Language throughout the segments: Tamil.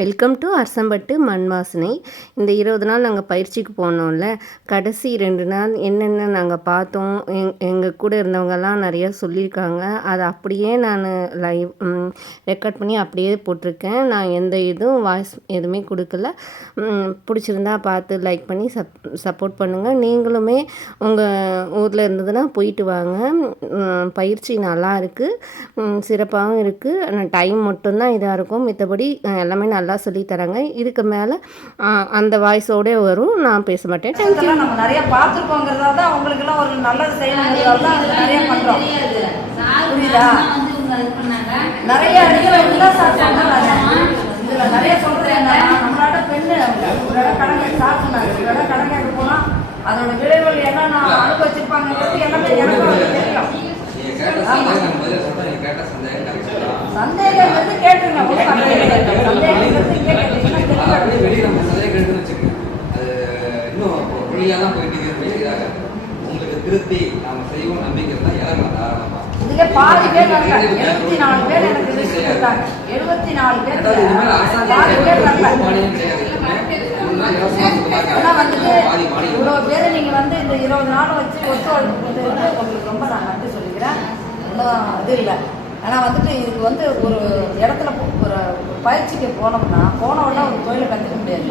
வெல்கம் டு அரசம்பட்டு மண் வாசனை இந்த இருபது நாள் நாங்கள் பயிற்சிக்கு போனோம்ல. கடைசி ரெண்டு நாள் என்னென்ன நாங்கள் பார்த்தோம் எங் எங்கள் கூட இருந்தவங்கெல்லாம் நிறையா சொல்லியிருக்காங்க. அதை அப்படியே நான் லைவ் ரெக்கார்ட் பண்ணி அப்படியே போட்டிருக்கேன். நான் எந்த இதுவும் வாய்ஸ் எதுவுமே கொடுக்கல. பிடிச்சிருந்தா பார்த்து லைக் பண்ணி சப் சப்போர்ட் பண்ணுங்கள் நீங்களுமே உங்கள் ஊரில் இருந்ததுன்னா போயிட்டு வாங்க. பயிற்சி நல்லா இருக்குது சிறப்பாகவும் இருக்குது ஆனால் டைம் மட்டும்தான் இதாக இருக்கும். மற்றபடி எல்லாமே நல்லா நல்லா தராங்க. இதுக்கு மேலே அந்த வாய்ஸோடே வரும். நான் பேச மாட்டேன். நம்ம நிறைய பார்த்துருக்கோங்கிறதால தான் அவங்களுக்குலாம் ஒரு நல்லது செய்யணுங்கிறதால தான் நிறைய புரியுதா? நிறைய நிறைய சொல்றது பெண்ணு ஒரு இடம் சாப்பிட்டாங்க ஒரு இடம் அதோட விளைவுகள் அனுபவிச்சிருப்பாங்கிறது எல்லாமே எனக்கு தெரியும். சந்தேகம் கேட்டுருங்க உங்களுக்கு நாம செய்வோம் நம்பிக்கை இறங்கலாம் தாராளமா இதுல பாதி பேர் எழுபத்தி நாலு பேர் எனக்கு லிஸ்ட் கொடுத்தாங்க எழுபத்தி நாலு பேர் பாதி பேர் வரல வந்துட்டு வந்து இந்த இருபது நாள் வச்சு ஒத்துழைப்பு உங்களுக்கு ரொம்ப நான் நன்றி சொல்லிக்கிறேன். ஒன்றும் இது இல்லை. ஆனா வந்துட்டு இதுக்கு வந்து ஒரு இடத்துல ஒரு பயிற்சிக்கு போனோம்னா போன உடனே ஒரு தொழிலை கற்றுக்க முடியாது.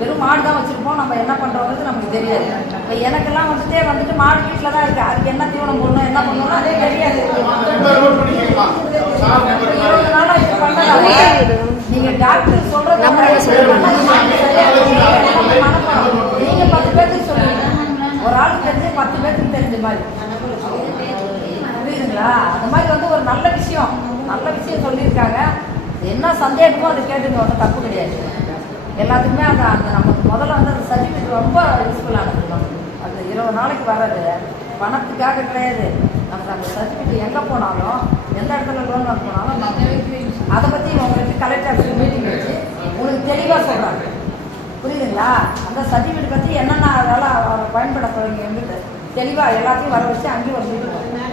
வெறும் மாடு தான் வச்சிருப்போம் நம்ம என்ன பண்றோங்கிறது நமக்கு தெரியாது. இப்போ எனக்கெல்லாம் வந்துட்டே வந்துட்டு மாடு வீட்டில் தான் இருக்கு. அதுக்கு என்ன தீவனம் போடணும் என்ன பண்ணணும் அதே தெரியாது. இருபது நாளா இது பண்ணதால நீங்க டாக்டர் சொல்றது நீங்க பத்து பேருக்கு சொல்லுங்க ஒரு ஆளுக்கு தெரிஞ்சு பத்து பேருக்கு தெரிஞ்ச மாதிரி புரியுதுங்களா அந்த மாதிரி வந்து ஒரு நல்ல விஷயம். நல்ல விஷயம் சொல்லியிருக்காங்க. என்ன சந்தேகமோ அதை கேட்டுங்க ஒன்றும் தப்பு கிடையாது. எல்லாத்துக்குமே அந்த அந்த நமக்கு முதல்ல வந்து அந்த சர்டிஃபிகேட் ரொம்ப யூஸ்ஃபுல்லானது நமக்கு அந்த இருபது நாளைக்கு வர்றது பணத்துக்காக கிடையாது. நமக்கு அந்த சர்டிஃபிகேட் எங்கே போனாலும் எந்த இடத்துல லோன் வாங்க போனாலும் அதை பற்றி உங்களுக்கு கலெக்டர் ஆஃபீஸ் மீட்டிங் வச்சு உங்களுக்கு தெளிவாக சொல்கிறாங்க புரியுதுங்களா? அந்த சர்டிஃபிகேட் பற்றி என்னென்ன அதனால் பயன்பட போறீங்க தெளிவாக எல்லாத்தையும் வர வச்சு அங்கேயும் ஒரு மீட்டிங்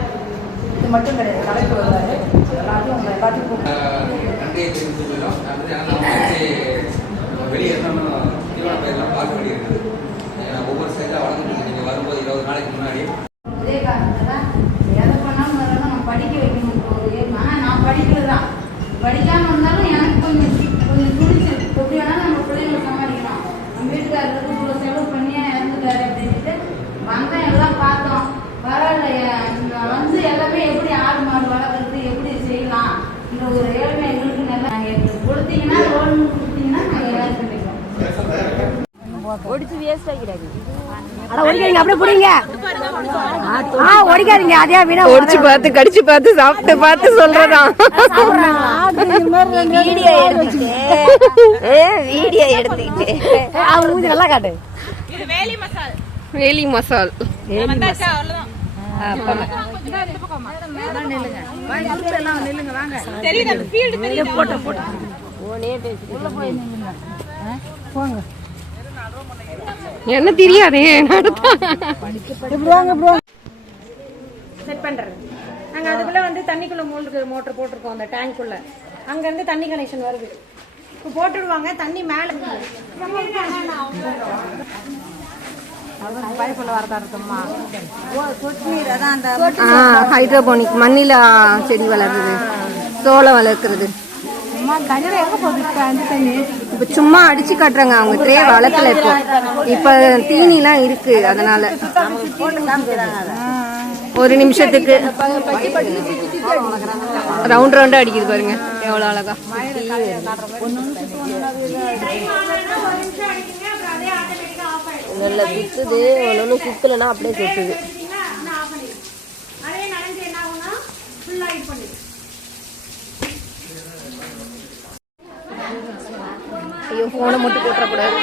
மட்டும் கிடையாது கலெக்டர் வருவாரு எல்லாத்தையும் உங்களை எல்லாத்தையும் நன்றியை நம்ம நம்ம வெளியே தீவன பயிரெல்லாம் பார்க்க வேண்டியிருக்குது. ஒவ்வொரு சைடாக வளர்ந்துட்டு நீங்கள் வரும்போது இருபது நாளைக்கு முன்னாடி. இதே காரணத்துல எதை வரணும் நான் படிக்க வைக்கணும். ஆனா நான் படிக்கிறது தான். படிக்காம இருந்தாலும் எனக்கு கொஞ்சம் சி- கொஞ்சம் துணிச்சல் எப்படி வேணாலும் நம்ம பிள்ளைங்களை சமாளிக்கணும் நம்ம வீட்டுக்காரருக்கு இவ்வளோ செலவு பண்ணி இறந்துட்டாரு அப்படின்ட்டு வந்தேன் எல்லாம் பார்த்தோம் பரவாயில்ல எ- நான் வந்து எல்லாமே எப்படி ஆடு மாடு வளர்க்குறது எப்படி செய்யலாம் இந்த ஒரு ஏழ்மை எங்களுக்கு நல்லா நாங்கள் எங்களுக்கு கொடுத்தீங்கன்னா லோன் கொடுத்தீங்கன்னா நாங்கள் எல்லாரும் பண்ணிக்குவோம் அட ஒடிக்காதீங்க அப்படியே புடிங்க. ஆ ஒடிக்காதீங்க அதே வீணா ஒடிச்சு பார்த்து கடிச்சு பார்த்து சாப்பிட்டு பார்த்து சொல்றதான் வீடியோ எடுத்துட்டு வீடியோ எடுத்துக்கிட்டு. அவங்க ஊதி நல்லா காட்டு. வேலி மசால். என்ன தெரியாதே செட் பண்றது. நாங்க அதுக்குள்ள வந்து தண்ணிக்குள்ள மூழ்கு மோட்டர் போட்டிருக்கோம் அந்த டேங்க்குள்ள அங்க இருந்து தண்ணி கனெக்ஷன் வருது. இப்போ போட்டுடுவாங்க தண்ணி மேல ஹைட்ரோபோனிக் மண்ணில செடி வளர்றது சோளம் வளர்க்குறது. அம்மா தண்ணியில எங்க போகுது அந்த தண்ணி? இப்போ சும்மா அடிச்சு காட்டுறாங்க அவங்க ட்ரே வளர்க்கல இப்போ. இப்போ தீனிலாம் இருக்கு அதனால. ஒரு நிமிஷத்துக்கு. ரவுண்ட் ரவுண்டா அடிக்குது பாருங்க எவ்வளோ அழகா. நல்ல சுத்துது ஒன்று சுத்தலைன்னா அப்படியே சுத்துது ஃபோனை மட்டும் போட்டுறக்கூடாது.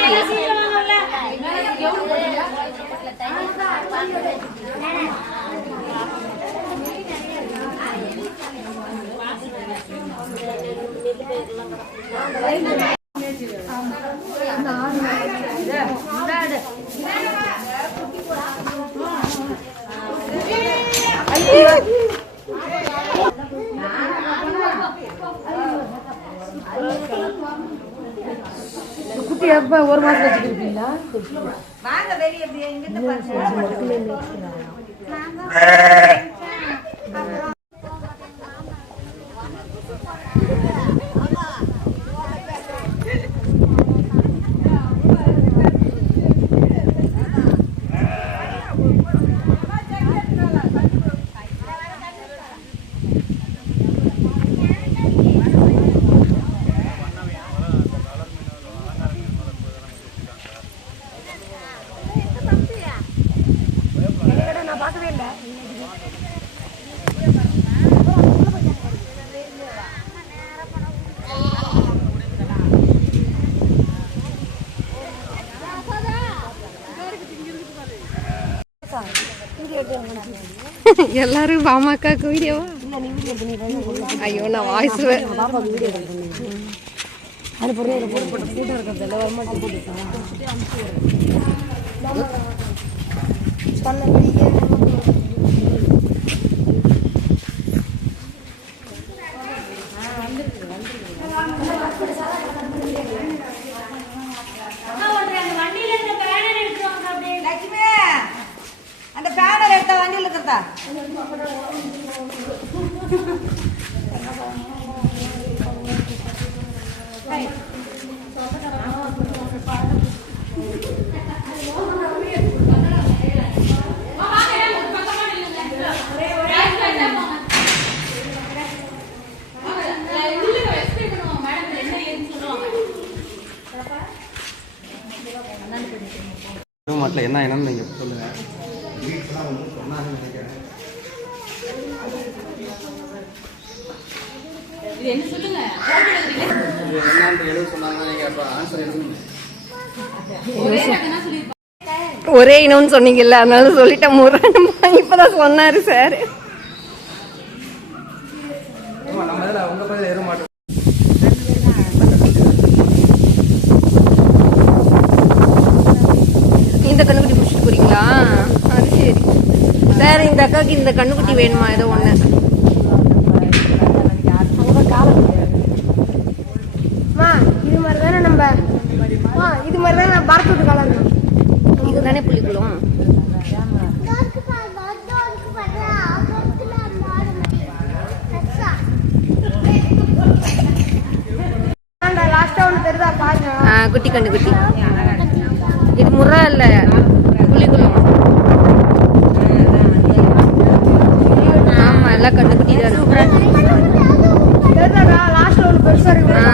எப்போ? ஒரு மாதம் வச்சுட்டு இருப்பீங்களா வாங்க வெளியே எல்லாரும் பாமகக்கு வீடியோவா ஐயோ நான் வாய்ஸ் அனுப்புறேன் வண்டியில் இருக்கிறதா மாட்டில் என்ன என்னன்னு நீங்கள் சொல்லுங்க எழுத சொன்னாங்க அப்போ ஆன்சர் எழுதுங்க ஒரே இனம்னு சொன்னீங்கல்ல அதனால சொல்லிட்டேன். முரண் இப்பதான் சொன்னாரு சார். இந்த கண்ணுக்குட்டி பிடிச்சிட்டு போறீங்களா? சார் இந்த அக்காவுக்கு இந்த கண்ணுக்குட்டி வேணுமா? ஏதோ அம்மா இது மாதிரி தானே நம்ம இது மாதிரி தானே பரத்துட்டு கலர். இதுதானே ஒன்று தெரியுதா பாருங்க. ஆ, குட்டி இது முறை இல்ல புள்ளிக்குளம் எல்லாம் கண்ணுக்குட்டி தான் இருக்கு தெரியுதாடா லாஸ்ட்டில் ஒன்று பெருசாக இருக்கு ஆ.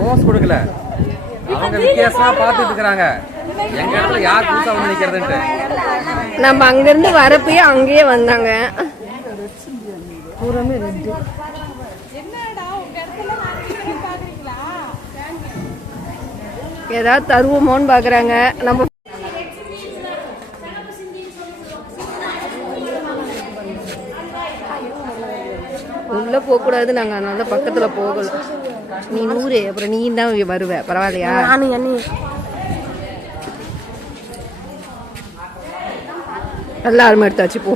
போஸ் கொடுக்கல. அவங்க வித்தியாசமா பார்த்துட்டு இருக்கிறாங்க. எங்க இடத்துல யார் புதுசா வந்து நிக்கிறதுன்ட்டு. நம்ம அங்கிருந்து வரப்பயே அங்கேயே வந்தாங்க. ஏதாவது தருவோமோன்னு பாக்குறாங்க. நம்ம உள்ள போக கூடாது நாங்க அதனால தான் பக்கத்துல போகல. நீ நூறு அப்புறம் நீ தான் வருவ. பரவாயில்லையா? எல்லாரும் எடுத்தாச்சு போ.